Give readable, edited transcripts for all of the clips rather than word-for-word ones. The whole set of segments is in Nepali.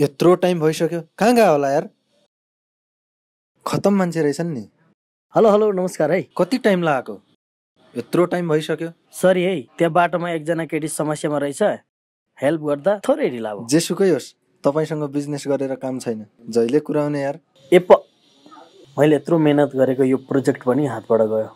यत्रो टाइम भइसक्यो, कहाँ गयो होला यार? खतम मान्छे रहेछन् नि। हेलो हेलो नमस्कार है। कति टाइम लागेको? यत्रो टाइम भइसक्यो। सरी है, त्यहाँ बाटोमा एकजना केटी समस्यामा रहेछ, हेल्प गर्दा थोरै ढिला भयो। जेसुकै होस्, तपाईसँग बिजनेस गरेर काम छैन, जहिले कुराउने यार। मैले यत्रो मेहनत गरेको यो प्रोजेक्ट पनि हातबाट गयो।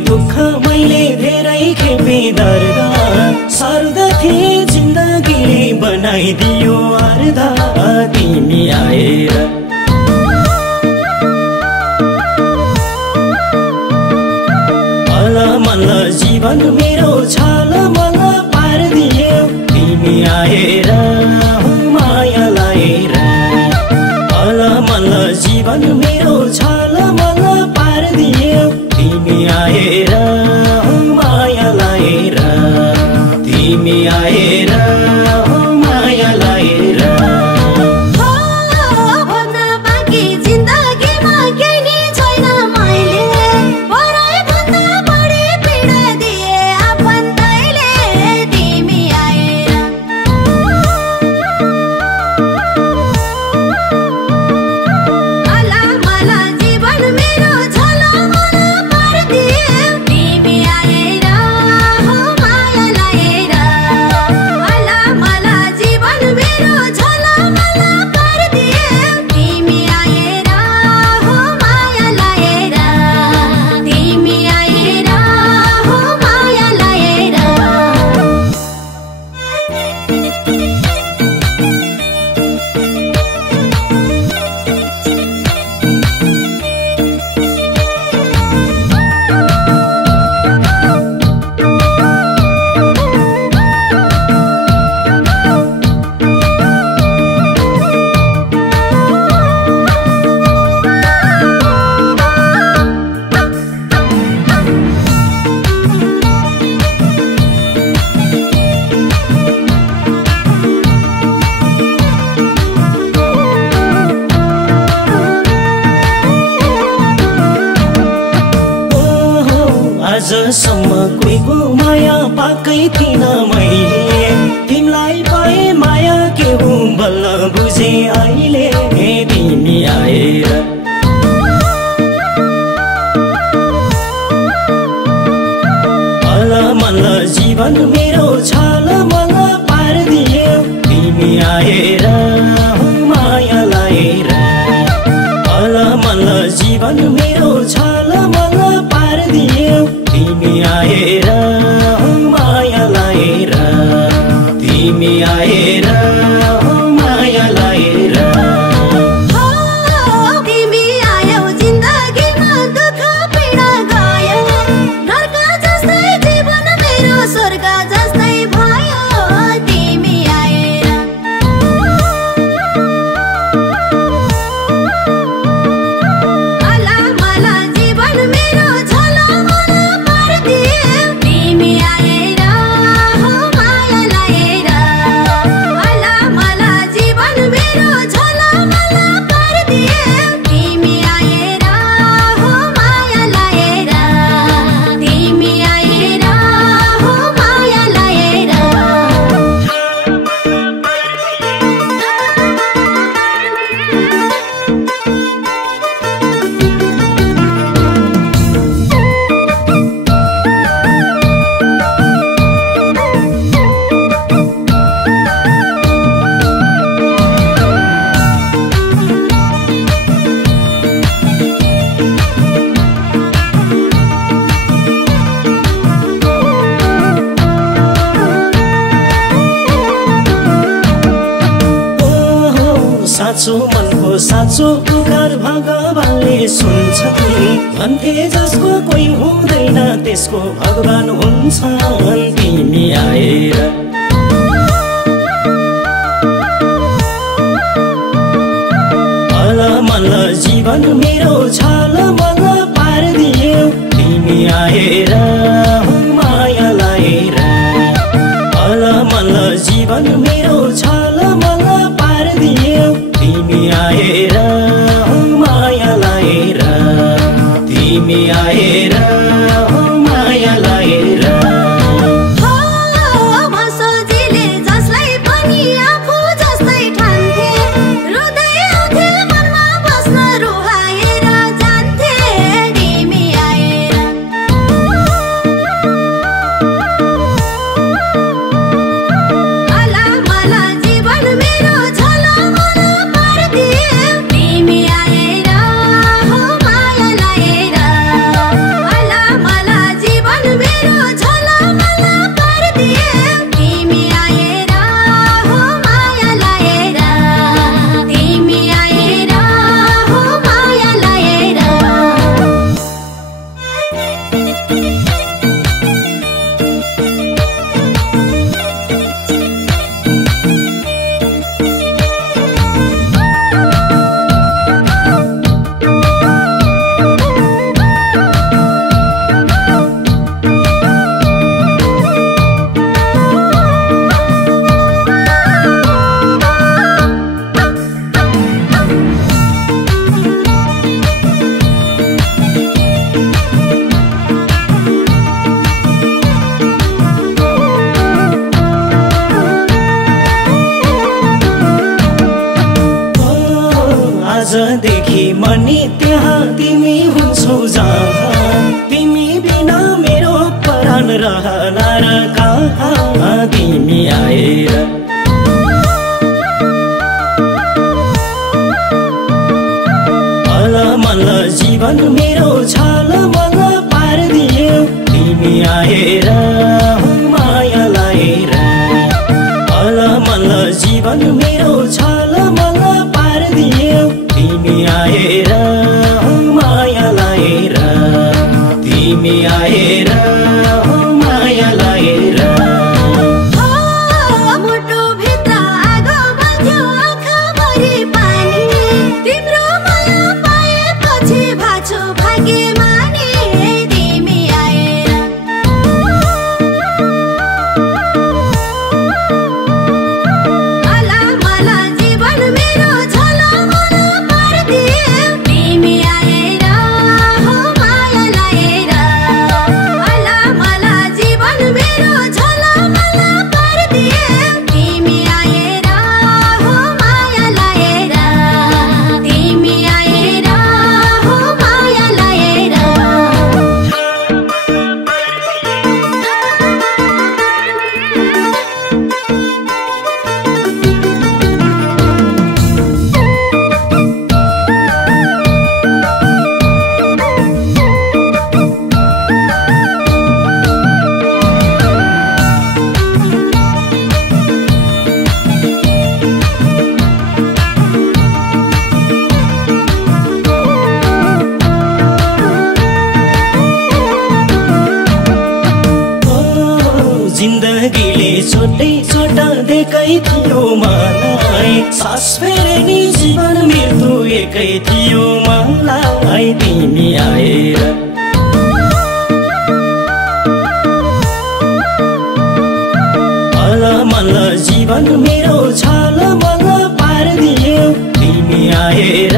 दुःख मैले धेरै खेपे दर्दा सर्दथे जिन्दगीले बनाइदियो अर्धा तिमी आएर। अलमल जीवन मेरो छलमल पारिदियो तिमी आएर माया लाएर। अलमल जीवन मेरो छलमल पारिदियो तिमी आएर माया लाएर। तिमी आएर माया लाएर। आजसम्म कोहीको माया पाएकै थिइन मैले, तिमीलाई पाए माया के हो बल्ल बुझे अहिले तिमी आएर। अलमल जीवन मेरो छलमल पारिदियो तिमी आएर माया लाएर। अलमल जीवन मेरो छलमल पारिदियो तिमी आएर माया लाएर। तिमी आएर माया लाएर। तिमी आयौ जिन्दगीमा दुःख पीडा गयो, नर्क जस्तै जीवन मेरो स्वर्ग जस्तै भयो तिमी आएर। अलमल जीवन मेरो छलमल पारिदियो तिमी आएर माया लाएर। अलमल जीवन मेरो छलमल पारिदियो तिमी आएर माया लाएर। तिमी आएर माया लाएर। साँचो मनको साँचो पुकार भगवानले सुन्छ नि। भन्थे जसको कोही हुँदैन त्यसको भगवान हुन्छन् तिमी आएर अलमल्ल जीवन मेरो छलमल पारिदियौ तिमी आएर माया लाएर अलमल्ल जीवन मेरो छलमल पारिदियौ तिमी आएर माया लाएर तिमी आएर माया लाएर मसोजीले जसलाई पनि आफू जस्तै ठान्थे रुँदै आउँथे मनमा बस्न रुहाएर जान्थे तिमी आएर अलमल्ल जीवन मेरो छलमल पारिदियौ तिमी आएर माया लाएर अलमल्ल जीवन मेरो छलमल पारिदियौ तिमी आएर माया लाएर तिमी आएर माया लाएर आजदेखि मनी त्यहाँ तिमी हुन्छौ जहाँ तिमी बिना मेरो प्राण रहला र कहाँ तिमी आएर अलमल्ल जीवन मेरो छलमल पारिदियौ तिमी आएर माया लाएर अलमल्ल जीवन मेरो छलमल पारिदियौ तिमी आएर माया लाएर तिमी आएर माया लाएर मुटुभित्र आगो बल्थ्यो आँखाभरि पानी तिम्रो माया पाएपछि भाछु भाग्यमानी तिमी आएर अलमल्ल जीवन मेरो छलमल पारिदियौ तिमी आएर माया लाएर अलमल्ल जीवन मेरो छलमल पारिदियौ तिमी आएर माया लाएर तिमी आएर माया लाएर जिन्दगीले छोटै छोटा देकै थियो मलाई सास फेरे नि जीवन मृत्यु एकै थियो मलाई तिमी आएर अलमल्ल जीवन मेरो छलमल पारिदियौ तिमी आएर